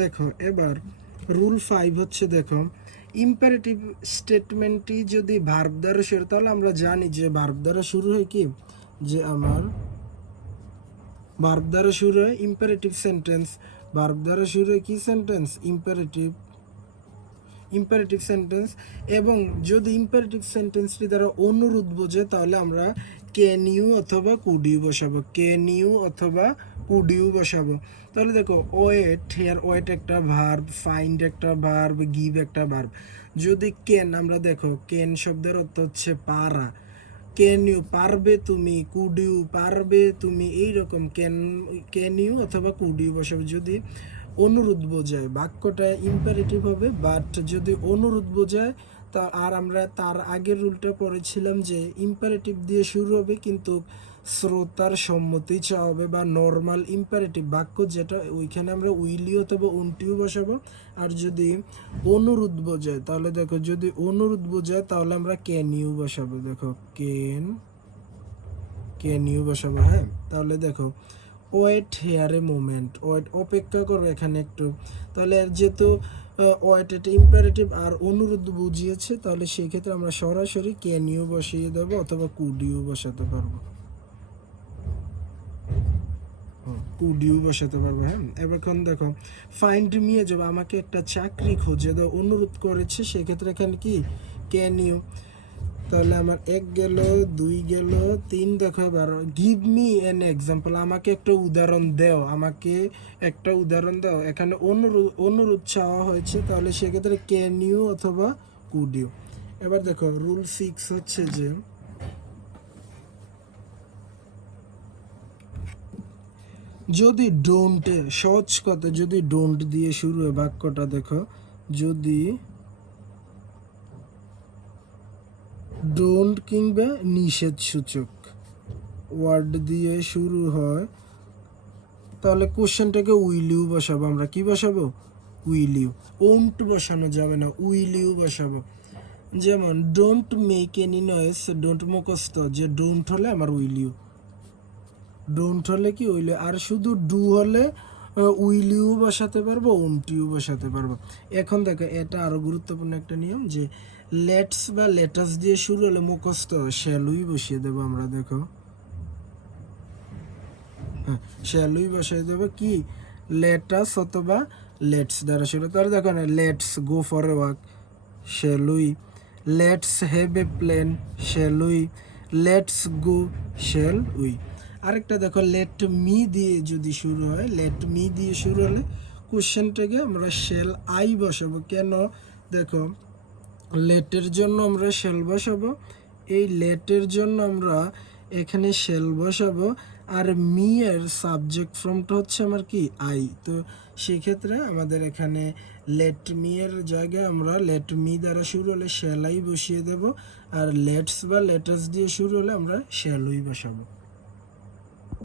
দেখো এবার রুল 5 হচ্ছে, দেখো ইম্পারেটিভ স্টেটমেন্টটি যদি ভার্ব দ্বারা শুরু, তাহলে আমরা জানি যে ভার্ব দ্বারা শুরু হয় কি, যে আমার ভার্ব দ্বারা শুরু হয় ইম্পারেটিভ সেন্টেন্স। ভার্ব দ্বারা শুরু হয় কি সেন্টেন্স? Imperative sentence. এবং যদি ইম্পারেটিভ সেন্টেন্সটি দ্বারা অনুরোধ বোঝে, তাহলে আমরা ক্যান ইউ অথবা কুড ইউ বসাবো, ক্যান ইউ অথবা কুড ইউ বসাবো। তাহলে দেখো ওয়েট, হেয়ার ওয়েট একটা ভার্ব, ফাইন্ড একটা ভার্ব, গিভ একটা ভার্ব। যদি ক্যান, আমরা দেখো ক্যান শব্দের অর্থ হচ্ছে পারা, ক্যান ইউ পারবে তুমি, কুড ইউ পারবে তুমি, এইরকম ক্যান ইউ অথবা কুড ইউ বসাবে যদি অনুরোধ বোঝায়। বাক্যটা ইম্পারেটিভ হবে, বাট যদি অনুরোধ বোঝায় তা, আর আমরা তার আগের রুলটা পড়েছিলাম যে ইম্পারেটিভ দিয়ে শুরু হবে কিন্তু শ্রোতার সম্মতি চাওয়া হবে, বা নর্মাল ইম্পারেটিভ বাক্য যেটা, ওইখানে আমরা উইলিও অথবা উন্টিও বসাবো। আর যদি অনুরোধ বোঝায়, তাহলে দেখো যদি অনুরোধ বোঝায় তাহলে আমরা ক্যান ইউ বসাবো, দেখো ক্যান ইউ বসাবো। হ্যাঁ, তাহলে দেখো wait here a moment, wait অপেক্ষা করো এখানে একটু। তাহলে যেহেতু ওয়েট এটা ইম্পারেটিভ আর অনুরোধ বুঝিয়েছে, তাহলে সেই ক্ষেত্রে আমরা সরাসরি ক্যান ইউ বসিয়ে দেবো অথবা কুড ইউ বসাতে পারবো, কুড ইউ বসাতে পারবো। হ্যাঁ, এবার দেখো ফাইন্ড মি এ জব, আমাকে একটা চাকরি খোঁজে দাও, অনুরোধ করেছে, সেক্ষেত্রে এখানে কি ক্যান ইউ। তাহলে আমার 1 গেল, 2 গেল, 3, দেখো এবার গিভ মি এন এক্সাম্পল, আমাকে একটা উদাহরণ দাও, আমাকে একটা উদাহরণ দাও। এখানে অনুরোধ চাওয়া হয়েছে, তাহলে সেক্ষেত্রে ক্যান ইউ অথবা কুড ইউ। এবার দেখো রুল 6 হচ্ছে যে যদি ডোন্টে, সহজ কথা, যদি ডোন্ট দিয়ে শুরু হয় বাক্যটা, দেখো যদি ডোন্ট কিংবা নিষেধ সূচক ওয়ার্ড দিয়ে শুরু হয়, তাহলে কোশ্চেনটাকে উইল ইউ বসাবো। আমরা কি বসাবো? Will you. ওন্ট বসানো যাবে না, উইল ইউ বসাবো। যেমন don't make any noise, don't মুখস্থ, যে ডোন্ট হলে আমার উইল ইউ, ডোন্ট হলে কি উইল ইউ। আর শুধু ডু হলে উইল ইউ বসাতে পারবো, ওন্ট ইউ বসাতে পারবো। এখন দেখো এটা আরো গুরুত্বপূর্ণ একটা নিয়ম, যে লেটস বা লেটাস দিয়ে শুরু হলে মুখস্থ শ্যালুই বসিয়ে দেবো আমরা। দেখো হ্যাঁ, শ্যালুই বসাই দেবো কি, লেটাস অথবা লেটস দ্বারা শুরু। তাহলে দেখো না, let's go for a walk, শ্যালুই। Let's have a plan, শ্যালুই। Let's go, shall we. আরেকটা দেখো লেট মি দিয়ে যদি শুরু হয়, লেট মি দিয়ে শুরু হলে কোশ্চেনটাকে আমরা শ্যাল আই বসাবো। কেন? দেখো লেটের জন্য আমরা শ্যাল বসাবো, এই লেটের জন্য আমরা এখানে শ্যাল বসাবো, আর মি এর সাবজেক্ট ফর্মটা হচ্ছে আমার কি, আই। তো সেক্ষেত্রে আমাদের এখানে লেট মি এর জায়গায় আমরা লেট মি দ্বারা শুরু হলে শ্যাল আই বসিয়ে দেব, আর লেটস বা লেটাস দিয়ে শুরু হলে আমরা শ্যাল উই বসাবো।